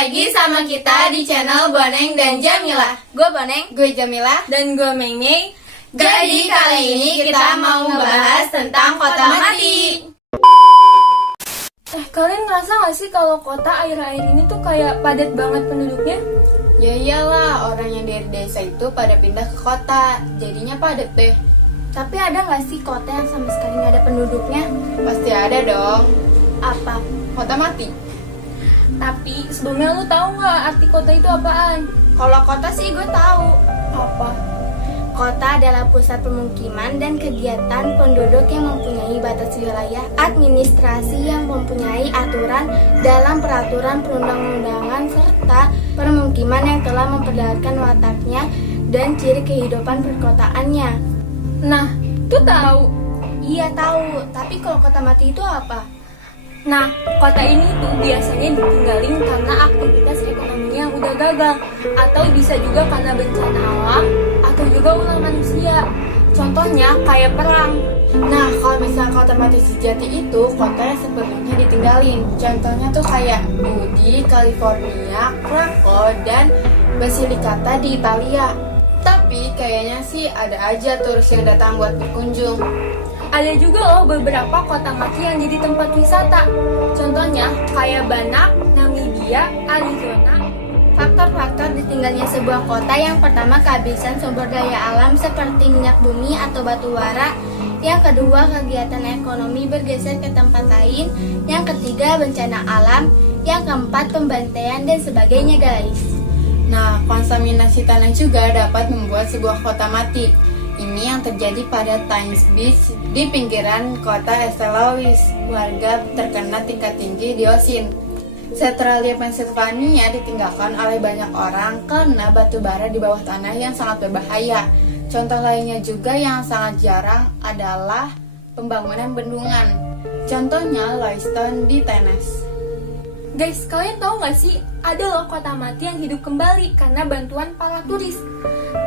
lagi sama kita di channel Boneng dan Jamila. Gue Boneng, Gue Jamila. dan gue Mei. Jadi kali ini kita mau ngebahas tentang kota mati. Kalian ngerasa gak sih kalau kota akhir-akhir ini tuh kayak padat banget penduduknya? Ya iyalah, orang yang dari desa itu pada pindah ke kota, jadinya padat deh. Tapi ada gak sih kota yang sama sekali gak ada penduduknya? Pasti ada dong. Apa? Kota mati. Tapi sebelumnya lu tahu nggak arti kota itu apaan? Kalau kota sih gue tahu. Apa? Kota adalah pusat pemukiman dan kegiatan penduduk yang mempunyai batas wilayah administrasi yang mempunyai aturan dalam peraturan perundang-undangan serta permukiman yang telah memperlihatkan wataknya dan ciri kehidupan perkotaannya. Nah, tuh tahu? Iya tahu, tapi kalau kota mati itu apa? Nah, kota ini tuh biasanya ditinggalin karena aktivitas ekonominya yang udah gagal, atau bisa juga karena bencana alam, atau juga ulah manusia. Contohnya kayak perang. Nah, kalau misalnya kota mati sejati itu, kota yang sepenuhnya ditinggalin. Contohnya tuh kayak Budi, California, Krakow, dan Basilicata di Italia. Tapi kayaknya sih ada aja turis yang datang buat berkunjung. Ada juga loh beberapa kota mati yang jadi tempat wisata. Contohnya kayak Banak, Namibia, Arizona. Faktor-faktor ditinggalnya sebuah kota yang pertama kehabisan sumber daya alam seperti minyak bumi atau batu bara. Yang kedua kegiatan ekonomi bergeser ke tempat lain. Yang ketiga bencana alam. Yang keempat pembantaian dan sebagainya guys. Nah, kontaminasi tanah juga dapat membuat sebuah kota mati. Ini yang terjadi pada Times Beach di pinggiran kota St. Louis. Warga terkena tingkat tinggi diosin. Australia Pennsylvania ditinggalkan oleh banyak orang karena batu bara di bawah tanah yang sangat berbahaya. Contoh lainnya juga yang sangat jarang adalah pembangunan bendungan. Contohnya Lewiston di Tennessee. Guys, kalian tahu gak sih, ada loh kota mati yang hidup kembali karena bantuan para turis.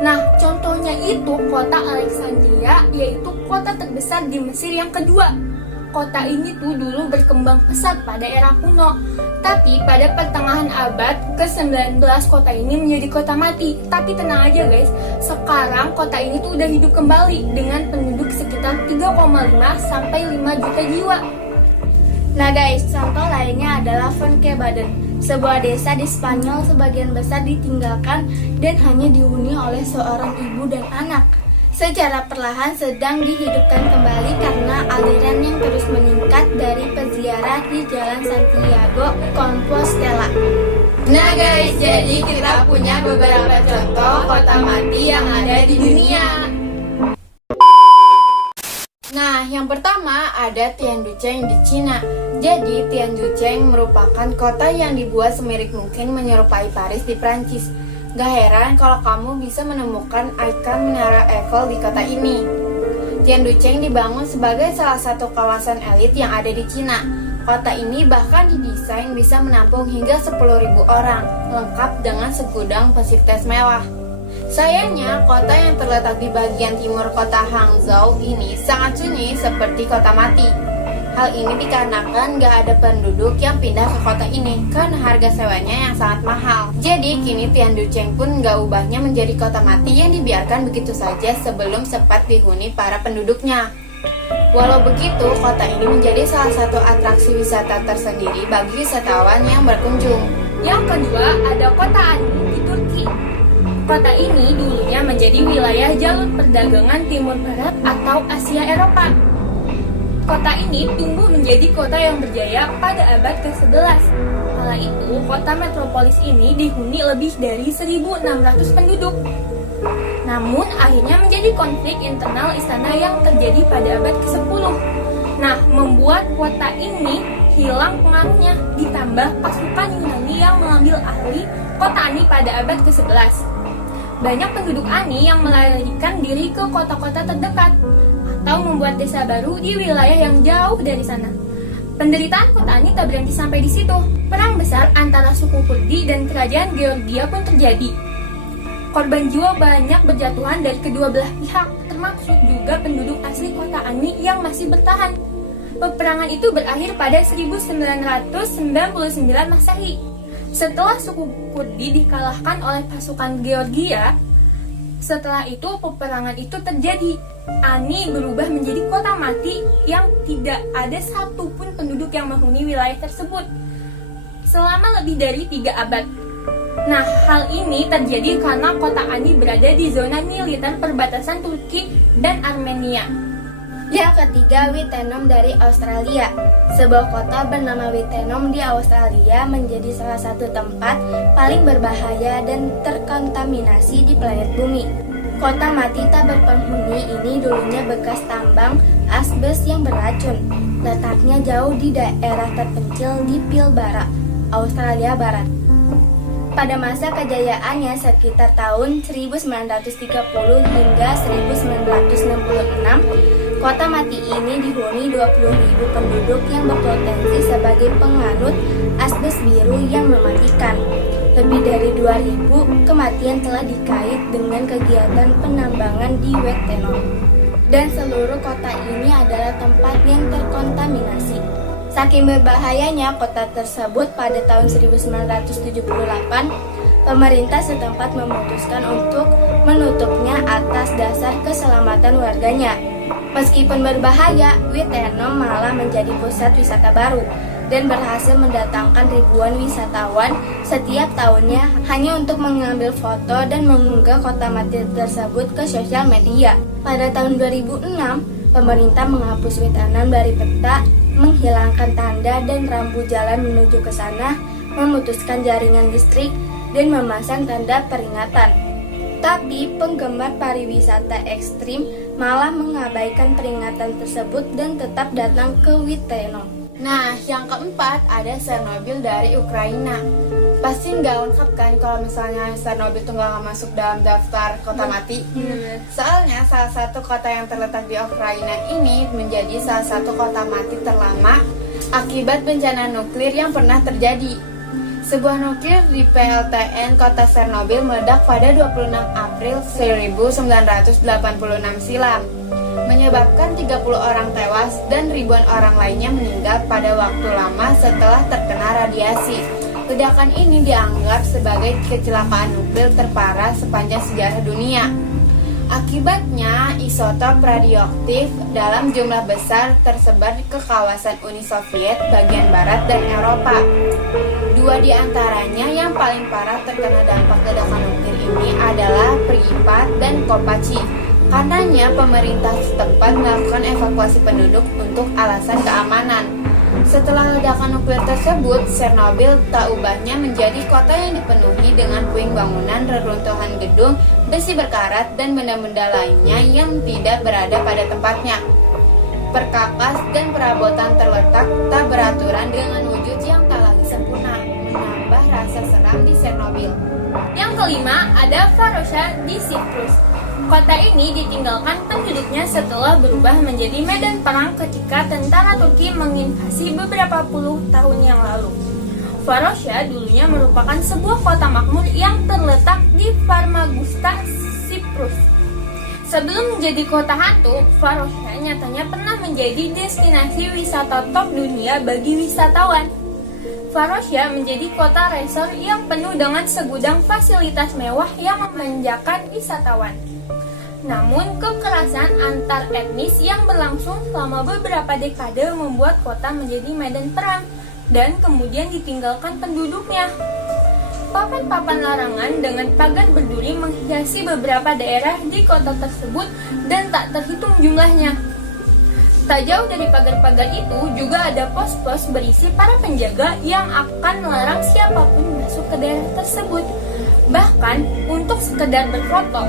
Nah, contohnya itu kota Alexandria, yaitu kota terbesar di Mesir yang kedua. Kota ini tuh dulu berkembang pesat pada era kuno. Tapi pada pertengahan abad ke-19 kota ini menjadi kota mati. Tapi tenang aja guys, sekarang kota ini tuh udah hidup kembali dengan penduduk sekitar 3,5 sampai 5 juta jiwa. Nah guys, contoh lainnya adalah Fuentebaden, sebuah desa di Spanyol sebagian besar ditinggalkan dan hanya dihuni oleh seorang ibu dan anak. Secara perlahan sedang dihidupkan kembali karena aliran yang terus meningkat dari peziarah di Jalan Santiago Compostela. Nah guys, jadi kita punya beberapa contoh kota mati yang ada di dunia. Nah, yang pertama ada Tianjucheng di Cina. Jadi, Tianjucheng merupakan kota yang dibuat semirip mungkin menyerupai Paris di Prancis. Gak heran kalau kamu bisa menemukan ikon Menara Eiffel di kota ini. Tianjucheng dibangun sebagai salah satu kawasan elit yang ada di Cina. Kota ini bahkan didesain bisa menampung hingga 10.000 orang, lengkap dengan segudang fasilitas mewah. Sayangnya, kota yang terletak di bagian timur kota Hangzhou ini sangat sunyi seperti kota mati. Hal ini dikarenakan gak ada penduduk yang pindah ke kota ini karena harga sewanya yang sangat mahal. Jadi kini Tianjucheng pun gak ubahnya menjadi kota mati yang dibiarkan begitu saja sebelum sempat dihuni para penduduknya. Walau begitu, kota ini menjadi salah satu atraksi wisata tersendiri bagi wisatawan yang berkunjung. Yang kedua ada kota Ani di Turki. Kota ini dulunya menjadi wilayah jalur perdagangan Timur Barat atau Asia Eropa. Kota ini tumbuh menjadi kota yang berjaya pada abad ke-11. Kala itu, kota metropolis ini dihuni lebih dari 1.600 penduduk. Namun, akhirnya menjadi konflik internal istana yang terjadi pada abad ke-10. Nah, membuat kota ini hilang pengaruhnya, ditambah pasukan Yunani yang mengambil alih kota Ani pada abad ke-11. Banyak penduduk Ani yang melarikan diri ke kota-kota terdekat atau membuat desa baru di wilayah yang jauh dari sana. Penderitaan kota Ani tak berhenti sampai di situ. Perang besar antara suku Kurdi dan kerajaan Georgia pun terjadi. Korban jiwa banyak berjatuhan dari kedua belah pihak, termasuk juga penduduk asli kota Ani yang masih bertahan. Peperangan itu berakhir pada 1999 Masehi. Setelah suku Kurdi dikalahkan oleh pasukan Georgia, setelah itu peperangan itu terjadi. Ani berubah menjadi kota mati yang tidak ada satupun penduduk yang menghuni wilayah tersebut selama lebih dari 3 abad. Nah, hal ini terjadi karena kota Ani berada di zona militer perbatasan Turki dan Armenia. Yang ketiga, Wittenoom dari Australia. Sebuah kota bernama Wittenoom di Australia menjadi salah satu tempat paling berbahaya dan terkontaminasi di planet bumi. Kota mati tak berpenghuni ini dulunya bekas tambang asbes yang beracun. Letaknya jauh di daerah terpencil di Pilbara, Australia Barat. Pada masa kejayaannya sekitar tahun 1930 hingga 1966, kota mati ini dihuni 20.000 penduduk yang berpotensi sebagai penganut asbes biru yang mematikan. Lebih dari 2.000 kematian telah dikait dengan kegiatan penambangan di Wittenoom. Dan seluruh kota ini adalah tempat yang terkontaminasi. Saking berbahayanya kota tersebut, pada tahun 1978, pemerintah setempat memutuskan untuk menutupnya atas dasar keselamatan warganya. Meskipun berbahaya, Wittenoom malah menjadi pusat wisata baru dan berhasil mendatangkan ribuan wisatawan setiap tahunnya hanya untuk mengambil foto dan mengunggah kota mati tersebut ke sosial media. Pada tahun 2006, pemerintah menghapus Wittenoom dari peta, menghilangkan tanda dan rambu jalan menuju ke sana, memutuskan jaringan listrik, dan memasang tanda peringatan. Tapi penggemar pariwisata ekstrim malah mengabaikan peringatan tersebut dan tetap datang ke Wittenoom. Nah, yang keempat ada Chernobyl dari Ukraina. Pasti nggak lengkap kan kalau misalnya Chernobyl itu nggak masuk dalam daftar kota mati. Soalnya salah satu kota yang terletak di Ukraina ini menjadi salah satu kota mati terlama akibat bencana nuklir yang pernah terjadi. Sebuah nuklir di PLTN kota Chernobyl meledak pada 26 April 1986 silam, menyebabkan 30 orang tewas dan ribuan orang lainnya meninggal pada waktu lama setelah terkena radiasi. Ledakan ini dianggap sebagai kecelakaan nuklir terparah sepanjang sejarah dunia. Akibatnya, isotop radioaktif dalam jumlah besar tersebar ke kawasan Uni Soviet bagian barat dan Eropa. 2 di antaranya yang paling parah terkena dampak ledakan nuklir ini adalah Pripyat dan Kopachi. Karenanya, pemerintah setempat melakukan evakuasi penduduk untuk alasan keamanan. Setelah ledakan nuklir tersebut, Chernobyl tak ubahnya menjadi kota yang dipenuhi dengan puing bangunan, reruntuhan gedung, besi berkarat, dan benda-benda lainnya yang tidak berada pada tempatnya. Perkakas dan perabotan terletak tak beraturan dengan wujud yang tak lagi sempurna, menambah rasa seram di Chernobyl. Yang kelima ada Varosha di Siprus. Kota ini ditinggalkan penduduknya setelah berubah menjadi medan perang ketika tentara Turki menginvasi beberapa puluh tahun yang lalu. Varosha dulunya merupakan sebuah kota makmur yang terletak di Famagusta, Siprus. Sebelum menjadi kota hantu, Varosha nyatanya pernah menjadi destinasi wisata top dunia bagi wisatawan. Varosha menjadi kota resort yang penuh dengan segudang fasilitas mewah yang memanjakan wisatawan. Namun, kekerasan antar etnis yang berlangsung selama beberapa dekade membuat kota menjadi medan perang dan kemudian ditinggalkan penduduknya. Papan-papan larangan dengan pagar berduri menghiasi beberapa daerah di kota tersebut dan tak terhitung jumlahnya. Tak jauh dari pagar-pagar itu juga ada pos-pos berisi para penjaga yang akan melarang siapapun masuk ke daerah tersebut, bahkan untuk sekedar berfoto.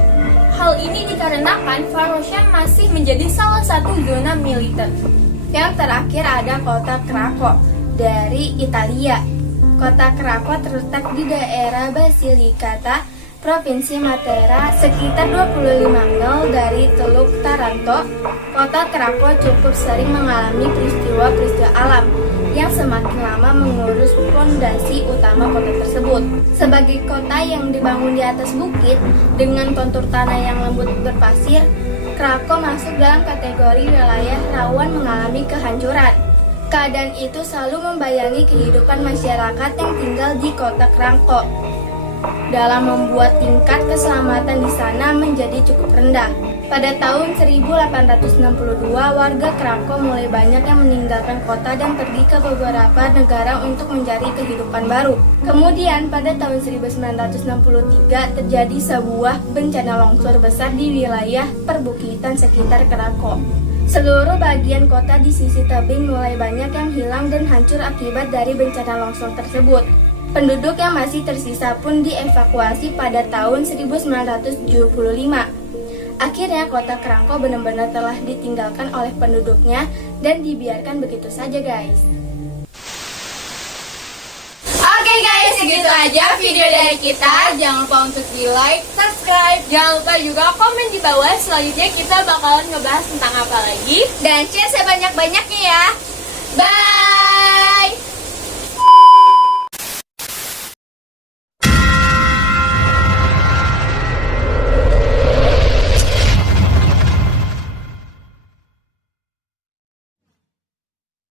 Hal ini dikarenakan Varosha masih menjadi salah satu zona militer. Yang terakhir ada kota Krakow dari Italia. Kota Krakow terletak di daerah Basilicata, Provinsi Matera, sekitar 25 mil dari Teluk Taranto. Kota Krakow cukup sering mengalami peristiwa-peristiwa alam yang semakin lama mengurus fondasi utama kota tersebut. Sebagai kota yang dibangun di atas bukit dengan kontur tanah yang lembut berpasir, Krakow masuk dalam kategori wilayah rawan mengalami kehancuran. Keadaan itu selalu membayangi kehidupan masyarakat yang tinggal di kota Krangko. Dalam membuat tingkat keselamatan di sana menjadi cukup rendah. Pada tahun 1862, warga Krangko mulai banyak yang meninggalkan kota dan pergi ke beberapa negara untuk mencari kehidupan baru. Kemudian pada tahun 1963 terjadi sebuah bencana longsor besar di wilayah perbukitan sekitar Krangko. Seluruh bagian kota di sisi tebing mulai banyak yang hilang dan hancur akibat dari bencana longsor tersebut. Penduduk yang masih tersisa pun dievakuasi pada tahun 1975. Akhirnya kota Krangko benar-benar telah ditinggalkan oleh penduduknya dan dibiarkan begitu saja, guys. Oke guys, segitu aja video dari kita. Jangan lupa untuk di like, subscribe, Jangan lupa juga komen di bawah. Selanjutnya kita bakalan ngebahas tentang apa lagi. dan share sebanyak-banyaknya ya. Bye!